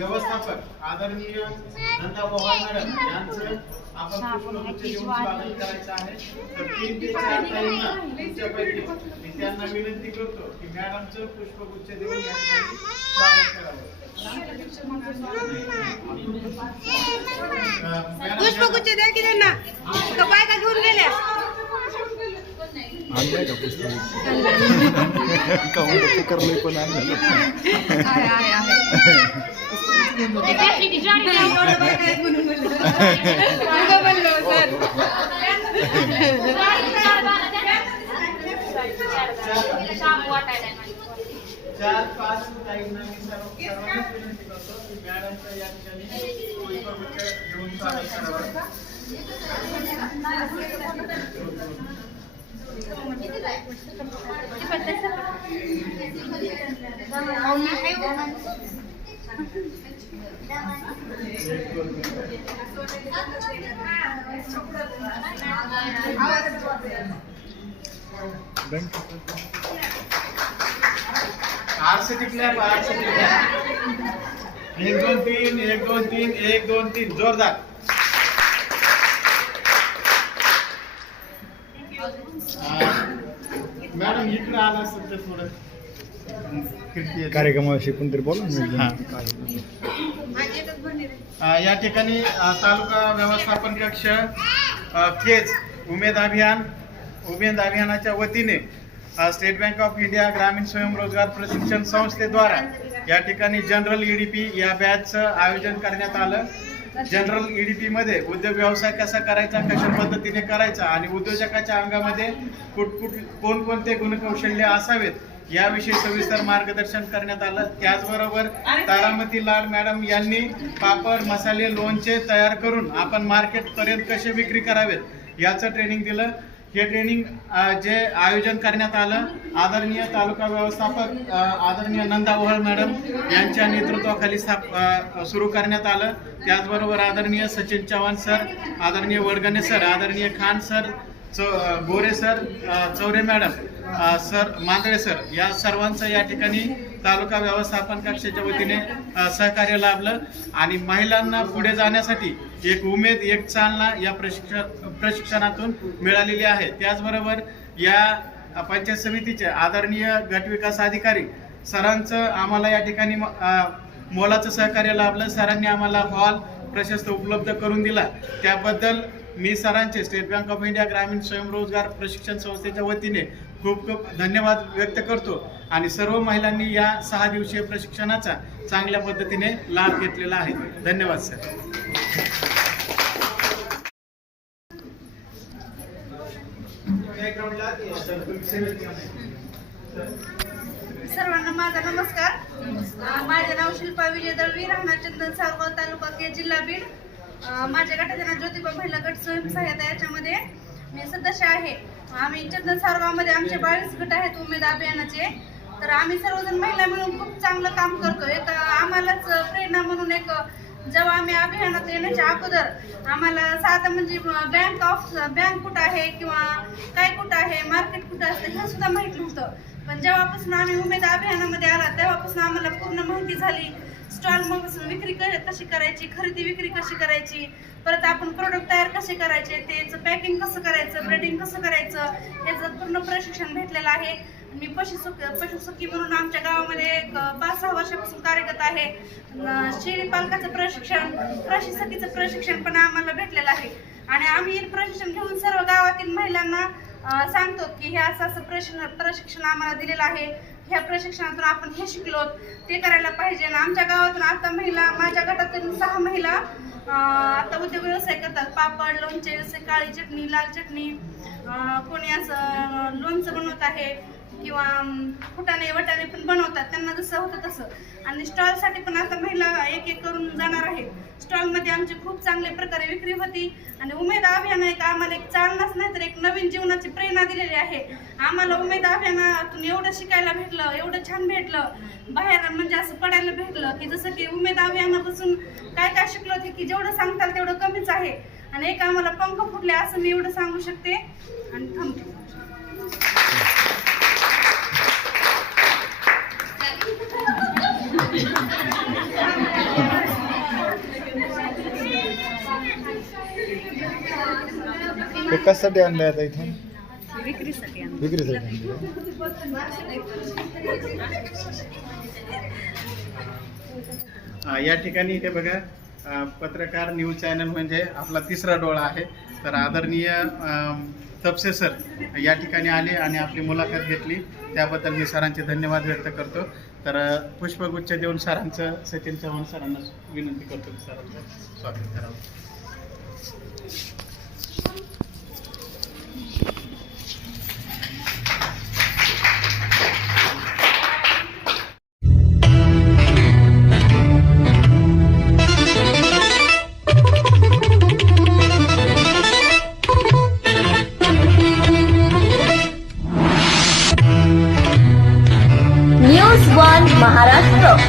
व्यवस्थापक आदरणीय नंदा पवार मॅडम यांचं आपण पुष्पगुच्छ देऊन स्वागत करायचं आहे. तर 3 ते 4 ताईंना तुमच्यापैकी मी त्यांना विनंती करतो की मॅडमचं पुष्पगुच्छ देऊन या ठिकाणी स्वागत करावं. पुष्पगुच्छ द्या की त्यांना. बायका घेऊन गेल्या आणलंय का पुष्पगुच्छ? कवळ करलंय पण आणलं चार पाच ताईंना मी सर्वांना विनंती करतो की मॅडमचं या ठिकाणी पुष्पगुच्छ देऊन स्वागत करावं. आरसीटी क्लॅप 1 2 3 1 2 3 1 2 3 जोरदार. मॅडम इकडे आला असेल तर थोडं कार्यक्रमाविषयी कोणतरी बोला. या ठिकाणी तालुका व्यवस्थापन कक्ष केज उमेद अभियानाच्या वतीने स्टेट बँक ऑफ इंडिया ग्रामीण स्वयंरोजगार प्रशिक्षण संस्थेद्वारा या ठिकाणी जनरल ईडीपी या बॅचचं आयोजन करण्यात आलं. जनरल ईडीपी मध्ये उद्योग व्यवसाय कसा करायचा, कशा पद्धतीने करायचा आणि उद्योजकाच्या अंगामध्ये कोणकोणते गुणकौशल्य असावेत याविषयी सविस्तर मार्गदर्शन करण्यात आलं. त्याचबरोबर तारामती लाड मॅडम यांनी पापड, मसाले, लोणचे तयार करून आपण मार्केट पर्यंत कसे विक्री करावेत याचं ट्रेनिंग दिलं. हे ट्रेनिंग जे आयोजन करण्यात आलं आदरणीय तालुका व्यवस्थापक आदरणीय नंदा पवार मॅडम यांच्या नेतृत्वाखाली सुरू करण्यात आलं. त्याचबरोबर आदरणीय सचिन चव्हाण सर, आदरणीय वडगणे सर, आदरणीय Khan sir, Gore sir, Chaure madam sir, Mandale sir या सर्वांचं या ठिकाणी तालुका व्यवस्थापन कक्षाच्या वतीने सहकार्य लाभलं आणि महिलांना पुढे जाण्यासाठी एक उमेद, एक चालना या प्रशिक्षणातून मिळालेली आहे. त्याचबरोबर या पंचायत समितीचे आदरणीय गट विकास अधिकारी सरांचं आम्हाला या ठिकाणी मोलाचं सहकार्य लाभलं. सरांनी आम्हाला हॉल प्रशस्त उपलब्ध करून दिला. त्याबद्दल मी सरांचे स्टेट बँक ऑफ इंडिया ग्रामीण स्वयंरोजगार प्रशिक्षण संस्थेच्या वतीने खूप खूप धन्यवाद व्यक्त करतो आणि सर्व महिलांनी या 6 दिवसीय प्रशिक्षणाचा चांगल्या पद्धतीने लाभ घेतलेला आहे. धन्यवाद सर. सर्वांना माझा नमस्कार. माझे नाव शिल्पा विजय दळवी, राहणार चंदन सारगाव, तालुका केज, जिल्हा बीड. माझ्या गटाचे नाव ज्योतिबा महिला गट स्वयंसहायता, याच्यामध्ये मी सदस्य आहे. आम्ही चंदन सारगावमध्ये आमचे 22 गट आहेत उमेद अभियानाचे. तर आम्ही सर्वजण महिला मिळून खूप चांगलं काम करतोय. तर आम्हालाच प्रेरणा म्हणून जेव्हा आम्ही अभियानात येण्याच्या अगोदर आम्हाला साधं म्हणजे बँक कुठं आहे किंवा काय कुठं आहे, मार्केट कुठं असतं हे सुद्धा माहीत नव्हतं. पण जेव्हापासून आम्ही उमेद अभियानामध्ये आला तेव्हापासून आम्हाला पूर्ण माहिती झाली. स्टॉल मग विक्री कशी करायची, खरेदी विक्री कशी करायची, परत आपण प्रोडक्ट तयार कसे करायचे, त्याचं पॅकिंग कसं करायचं, ब्रेडिंग कसं करायचं, याचं पूर्ण प्रशिक्षण भेटलेलं आहे. मी पशुसखी म्हणून आमच्या गावामध्ये 5-6 वर्षापासून कार्यरत आहे. शेळी पालकाचं प्रशिक्षण, कृषी सखीचं प्रशिक्षण पण आम्हाला भेटलेलं आहे आणि आम्ही प्रशिक्षण घेऊन सर्व गावातील महिलांना सांगतो की हे असं प्रशिक्षण आम्हाला दिलेलं आहे. ह्या प्रशिक्षणातून आपण हे शिकलो, ते करायला पाहिजे. आमच्या गावातून आता माझ्या गटातून 6 महिला आता उद्योग व्यवसाय करतात. पापड, लोणचे, जसे काळी चटणी, लाल चटणी, कोणी असं लोणचं बनवत आहे किंवा फुटाणे वटाणे पण बनवतात, त्यांना जसं होतं तसं. आणि स्टॉलसाठी पण आता महिला एक करून जाणार आहेत. स्टॉलमध्ये आमची खूप चांगल्या प्रकारे विक्री होती आणि उमेद अभियान आम्हाला एक चालनाच नाही तर एक नवीन जीवनाची प्रेरणा दिलेली आहे. आम्हाला उमेद अभियानातून एवढं शिकायला भेटलं, एवढं छान भेटलं, बाहेर म्हणजे असं पडायला भेटलं की जसं की उमेद अभियानापासून काय काय शिकलो ते की जेवढं सांगताल तेवढं कमीच आहे. आणि एक आम्हाला पंख फुटले असं मी एवढं सांगू शकते आणि थांबते. ते कशासाठी आणले आता इथून विक्रीसाठी आणलं. विक्रीसाठी आणले या ठिकाणी इथे बघा पत्रकार न्यूज चॅनल म्हणजे आपला तिसरा डोळा आहे. तर आदरणीय तपसे सर या ठिकाणी आले आणि आपली मुलाखत घेतली, त्याबद्दल मी सरांचे धन्यवाद व्यक्त करतो. तर पुष्पगुच्छ देऊन सरांचं सचिन चव्हाण सरांना विनंती करतो की सरांचं स्वागत करावं. न्यूज 1 महाराष्ट्र.